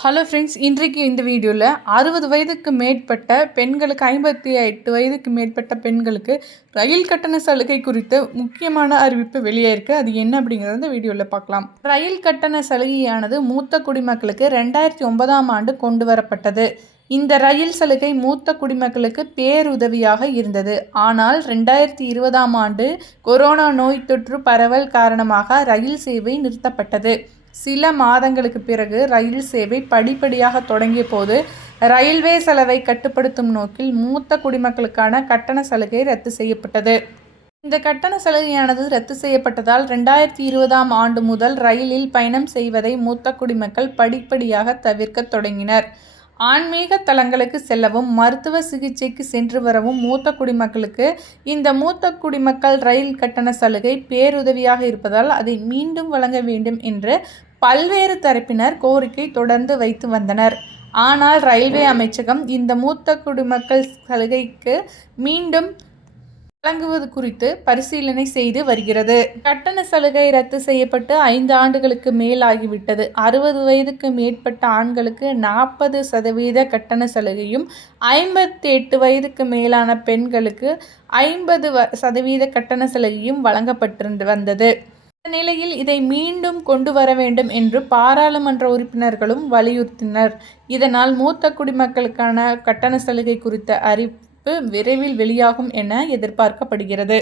Hello friends இன்றைக்கு இந்த வீடியோவில் அறுபது வயதுக்கு மேற்பட்ட பெண்களுக்கு ஐம்பத்தி எட்டு வயதுக்கு மேற்பட்ட பெண்களுக்கு ரயில் கட்டண சலுகை குறித்த முக்கியமான அறிவிப்பு வெளியாயிருக்கு அது என்ன அப்படிங்கிறத இந்த வீடியோவில் பார்க்கலாம். ரயில் கட்டண சலுகையானது மூத்த குடிமக்களுக்கு ரெண்டாயிரத்தி ஒன்பதாம் ஆண்டு கொண்டு வரப்பட்டது. இந்த ரயில் சலுகை மூத்த குடிமக்களுக்கு பேருதவியாக இருந்தது. ஆனால் ரெண்டாயிரத்தி இருபதாம் ஆண்டு கொரோனா நோய் தொற்று பரவல் காரணமாக ரயில் சேவை நிறுத்தப்பட்டது. சில மாதங்களுக்கு பிறகு ரயில் சேவை படிப்படியாக தொடங்கிய போது ரயில்வே செலவை கட்டுப்படுத்தும் நோக்கில் மூத்த குடிமக்களுக்கான கட்டண சலுகை ரத்து செய்யப்பட்டது. இந்த கட்டண சலுகையானது ரத்து செய்யப்பட்டதால் ரெண்டாயிரத்தி இருபதாம் ஆண்டு முதல் ரயிலில் பயணம் செய்வதை மூத்த குடிமக்கள் படிப்படியாக தவிர்க்க தொடங்கினர். ஆன்மீக தலங்களுக்கு செல்லவும் மருத்துவ சிகிச்சைக்கு சென்று வரவும் மூத்த குடிமக்களுக்கு இந்த மூத்த குடிமக்கள் ரயில் கட்டண சலுகை பேருதவியாக இருப்பதால் அதை மீண்டும் வழங்க வேண்டும் என்று பல்வேறு தரப்பினர் கோரிக்கை தொடர்ந்து வைத்து வந்தனர். ஆனால் ரயில்வே அமைச்சகம் இந்த மூத்த குடிமக்கள் சலுகைக்கு மீண்டும் வழங்குவது குறித்து பரிசீலனை செய்து வருகிறது. கட்டண சலுகை ரத்து செய்யப்பட்டு ஐந்து ஆண்டுகளுக்கு மேல் ஆகிவிட்டது அறுபது வயதுக்கு மேற்பட்ட ஆண்களுக்கு நாற்பது சதவீத கட்டண சலுகையும் ஐம்பத்தி எட்டு வயதுக்கு மேலான பெண்களுக்கு ஐம்பது சதவீத கட்டண சலுகையும் வழங்கப்பட்டிருந்து வந்தது. இந்த நிலையில் இதை மீண்டும் கொண்டு வர வேண்டும் என்று பாராளுமன்ற உறுப்பினர்களும் வலியுறுத்தினர். இதனால் மூத்த குடிமக்களுக்கான கட்டண சலுகை குறித்த அறி விரைவில் வெளியாகும் என எதிர்பார்க்கப்படுகிறது.